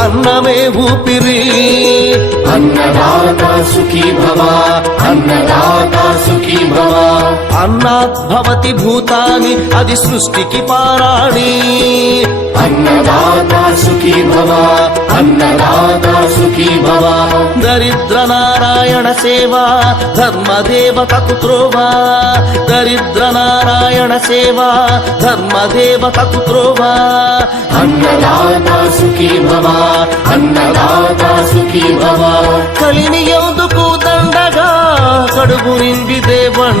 అన్నమే ఊపిరి. అన్నదాత సుఖీ భవ అన్నదాత సుఖీ భవా అన్నాత్ భవతి భూతాని అది సృష్టికి పారాణి. అన్నదాత సుఖీ భవ అన్నదాత సుఖీ భవ. దరిద్ర నారాయణ సేవ ధర్మదేవతకు త్రోవా. దరిద్ర నారాయణ సేవ ధర్మదేవతకు త్రోవా. అన్నదాత సుఖీ భవ అన్నదాత సుఖీ భవ. కలిని ఎందుకు దండగా నింపితే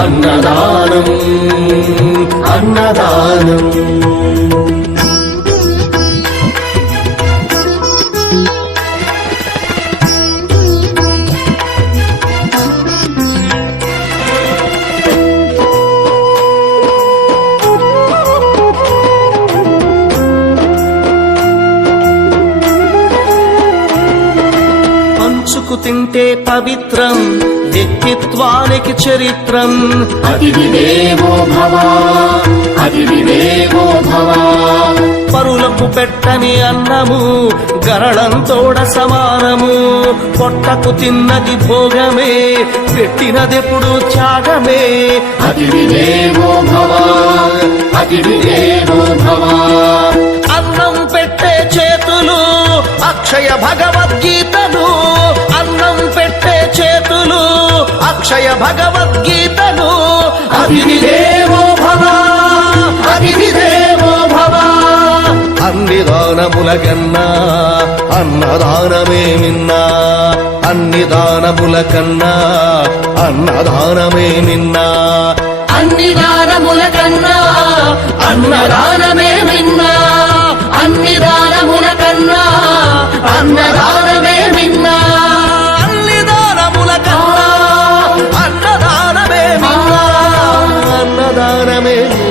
అన్నదానం అన్నదానం పంచుకు తింటే పవిత్రం వ్యక్తిత్వానికి చరిత్రం. అతిథి దేవో భవ అతిథి దేవో భవ. పరులకు పెట్టని అన్నము గరళంతోడ సమానము. పొట్టకు తిన్నది భోగమే పెట్టినదెప్పుడు త్యాగమే. అతిథి దేవో భవ అతిథి దేవో భవ. అన్నం పెట్టే చేతులు అక్షయ భగవద్గీతలు. అన్నం పెట్టే చేతులు అక్షయ భగవద్గీతలు. అతిథి దేవో భవ అతిథి దేవో భవ. అన్ని దానముల కన్నా అన్నదానమే మిన్నా అన్ని దానముల కన్నా అన్నదానమే మిన్నా అన్ని దానముల కన్నా అన్నదానమే Anamın